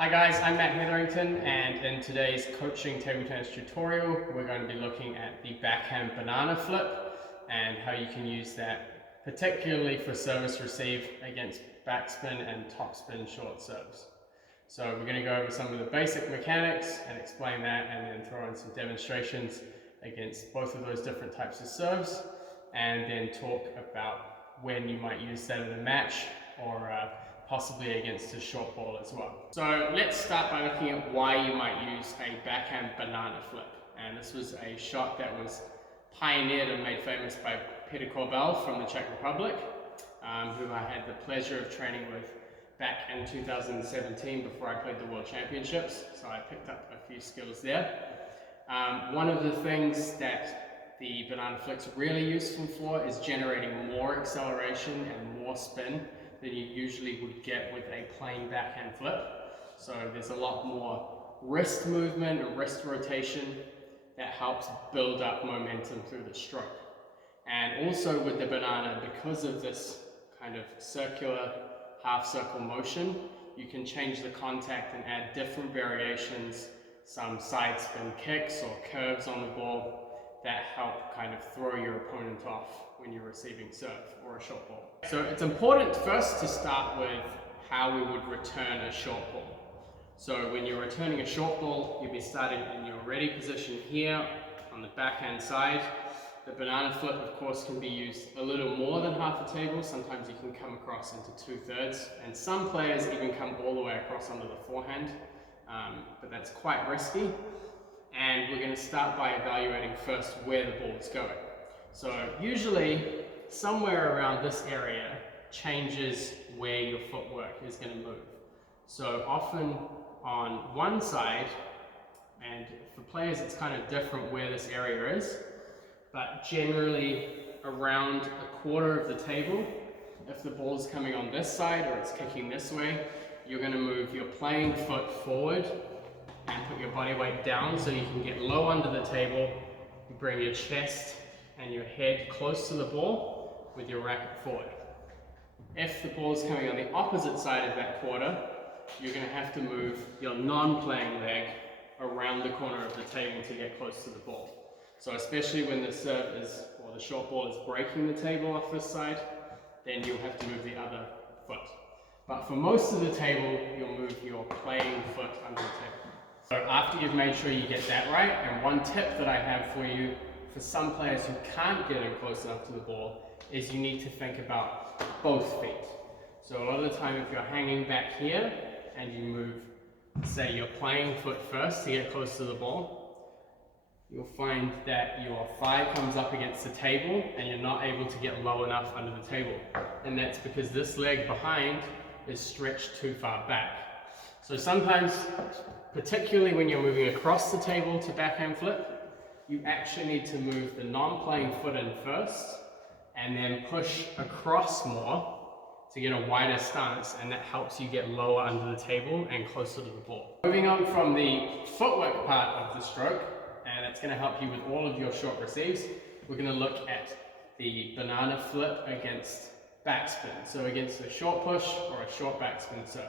Hi guys, I'm Matt Hetherington, and in today's coaching table tennis tutorial we're going to be looking at the backhand banana flip and how you can use that particularly for service receive against backspin and topspin short serves. So we're going to go over some of the basic mechanics and explain that, and then throw in some demonstrations against both of those different types of serves, and then talk about when you might use that in a match or possibly against a short ball as well. So let's start by looking at why you might use a backhand banana flip. And this was a shot that was pioneered and made famous by Peter Korbel from the Czech Republic, who I had the pleasure of training with back in 2017 before I played the World Championships. So I picked up a few skills there. One of the things that the banana flip's really useful for is generating more acceleration and more spin than you usually would get with a plain backhand flip. So there's a lot more wrist movement and wrist rotation that helps build up momentum through the stroke. And also with the banana, because of this kind of circular half circle motion, you can change the contact and add different variations, some side spin kicks or curves on the ball that help kind of throw your opponent off when you're receiving serve or a short ball. So it's important first to start with how we would return a short ball. So when you're returning a short ball, you'll be starting in your ready position here on the backhand side. The banana flip, of course, can be used a little more than half a table. Sometimes you can come across into 2/3, and some players even come all the way across under the forehand, but that's quite risky. And we're going to start by evaluating first where the ball is going. So usually somewhere around this area changes where your footwork is going to move. So often on one side, and for players it's kind of different where this area is, but generally around a quarter of the table, if the ball's coming on this side or it's kicking this way, you're going to move your playing foot forward and put your body weight down so you can get low under the table. You bring your chest and your head close to the ball with your racket forward. If the ball is coming on the opposite side of that quarter, you're going to have to move your non-playing leg around the corner of the table to get close to the ball. So especially when the serve is, or the short ball is breaking the table off this side, then you'll have to move the other foot. But for most of the table, you'll move your playing foot under the table. So after you've made sure you get that right, and one tip that I have for you, for some players who can't get in close enough to the ball, is you need to think about both feet. So a lot of the time if you're hanging back here and you move, say, your playing foot first to get close to the ball, you'll find that your thigh comes up against the table and you're not able to get low enough under the table. And that's because this leg behind is stretched too far back. So sometimes, particularly when you're moving across the table to backhand flip, you actually need to move the non-playing foot in first and then push across more to get a wider stance, and that helps you get lower under the table and closer to the ball. Moving on from the footwork part of the stroke, and that's going to help you with all of your short receives, we're going to look at the banana flip against backspin. So against a short push or a short backspin serve.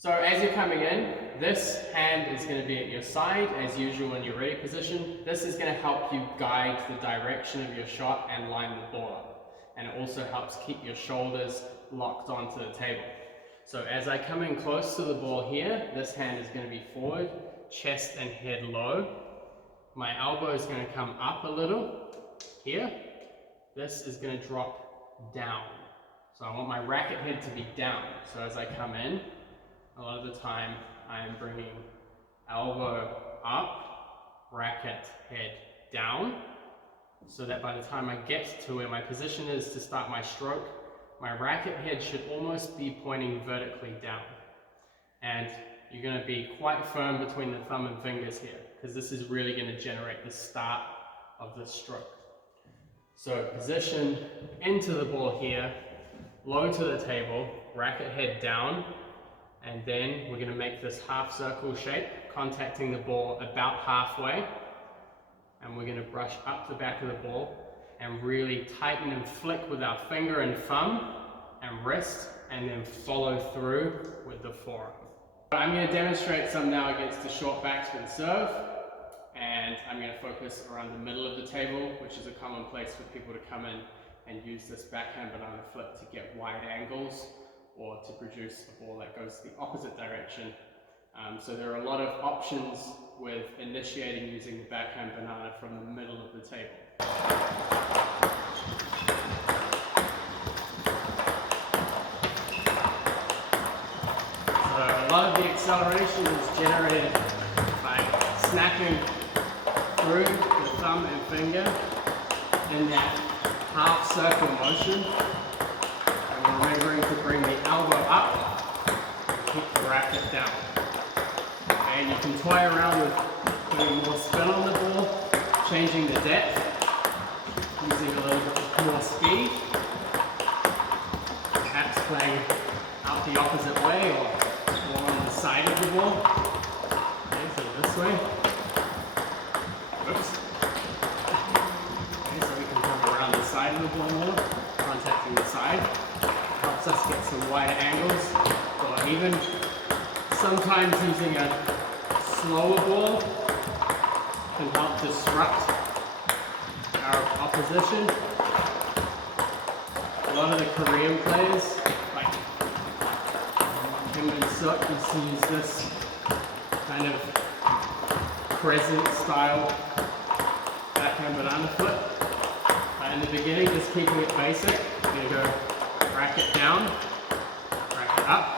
So as you're coming in, this hand is going to be at your side as usual in your ready position. This is going to help you guide the direction of your shot and line the ball up. And it also helps keep your shoulders locked onto the table. So as I come in close to the ball here, this hand is going to be forward, chest and head low. My elbow is going to come up a little here. This is going to drop down. So I want my racket head to be down. So as I come in, a lot of the time I am bringing elbow up, racket head down, so that by the time I get to where my position is to start my stroke, my racket head should almost be pointing vertically down. And you're going to be quite firm between the thumb and fingers here, because this is really going to generate the start of the stroke. So position into the ball here, low to the table, racket head down, and then we're going to make this half circle shape, contacting the ball about halfway, and we're going to brush up the back of the ball and really tighten and flick with our finger and thumb and wrist, and then follow through with the forearm. I'm going to demonstrate some now against the short backspin serve, and I'm going to focus around the middle of the table, which is a common place for people to come in and use this backhand banana flip to get wide angles or to produce a ball that goes the opposite direction. So there are a lot of options with initiating using the backhand banana from the middle of the table. So a lot of the acceleration is generated by snapping through the thumb and finger in that half circle motion, and remembering to bring the elbow up and keep the racket down. And you can toy around with putting more spin on the ball, changing the depth, using a little bit more speed, perhaps playing out the opposite way or more on the side of the ball. Okay, so this way. Oops. Okay, so we can come around the side of the ball more, contacting the side. Helps us get some wide angles, or even sometimes using a slower ball can help disrupt our opposition. A lot of the Korean players, like Kim and-suk, used to use this kind of crescent style backhand banana flip. In the beginning, just keeping it basic. We're going to go racket down, racket up.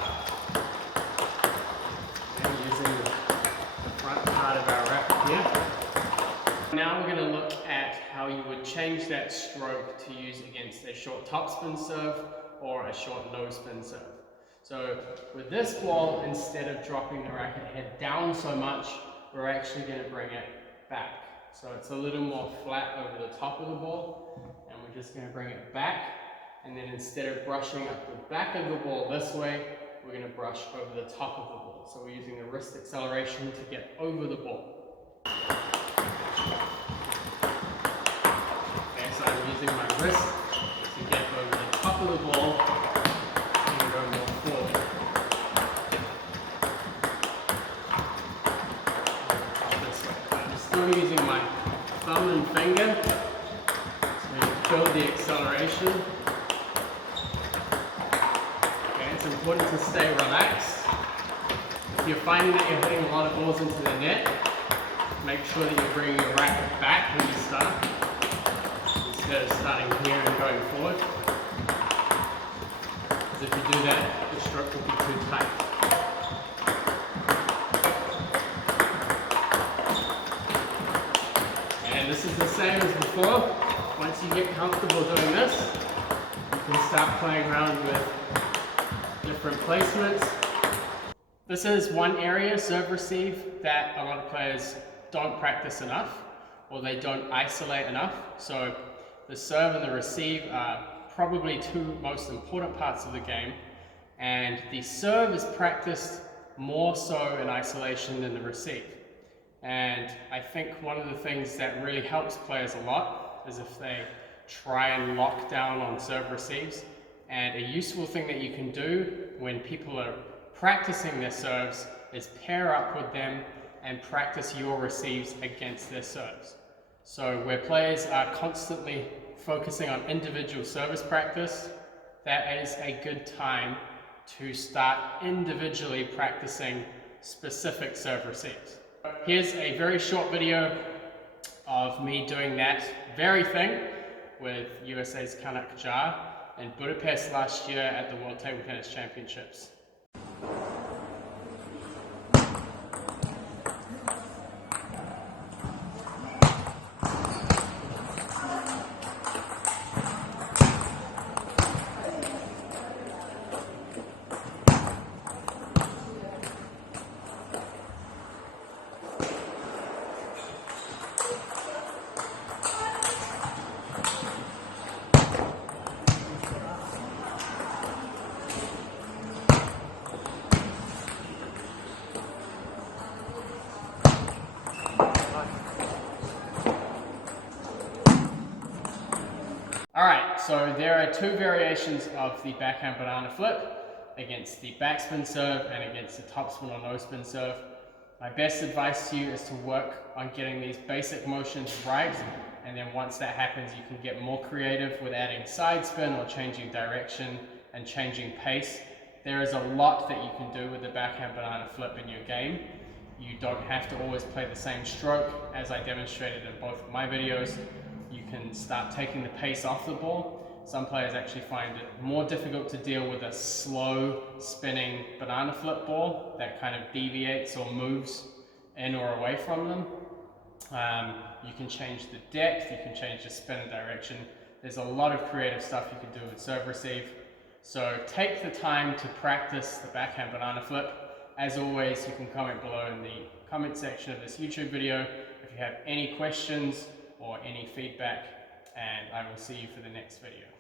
Now we're going to look at how you would change that stroke to use against a short topspin serve or a short low spin serve. So with this ball, instead of dropping the racket head down so much, we're actually going to bring it back. So it's a little more flat over the top of the ball, and we're just going to bring it back. And then instead of brushing up the back of the ball this way, we're going to brush over the top of the ball. So we're using the wrist acceleration to get over the ball. Okay, so I'm using my wrist to get over the top of the ball and go more forward. This way. I'm still using my thumb and finger to build the acceleration. Okay, it's important to stay relaxed. If you're finding that you're hitting a lot of balls into the net, make sure that you're bringing your racket back when you start, instead of starting here and going forward. Because if you do that, the stroke will be too tight. And this is the same as before. Once you get comfortable doing this, you can start playing around with different placements. This is one area, serve receive, that a lot of players don't practice enough, or they don't isolate enough. So the serve and the receive are probably two most important parts of the game, and the serve is practiced more so in isolation than the receive. And I think one of the things that really helps players a lot is if they try and lock down on serve receives. And a useful thing that you can do when people are practicing their serves is pair up with them and practice your receives against their serves. So where players are constantly focusing on individual service practice, that is a good time to start individually practicing specific serve receives. Here's a very short video of me doing that very thing with USA's Kanak Jar in Budapest last year at the World Table Tennis Championships. Alright, so there are two variations of the backhand banana flip. against the backspin serve and against the topspin or no spin serve. My best advice to you is to work on getting these basic motions right, and then once that happens, you can get more creative with adding side spin or changing direction and changing pace. There is a lot that you can do with the backhand banana flip in your game. You don't have to always play the same stroke, as I demonstrated in both of my videos. You can start taking the pace off the ball. Some players actually find it more difficult to deal with a slow spinning banana flip ball that kind of deviates or moves in or away from them. You can change the depth, you can change the spin and direction. There's a lot of creative stuff you can do with serve receive. So take the time to practice the backhand banana flip. As always, you can comment below in the comment section of this YouTube video if you have any questions or any feedback, and I will see you for the next video.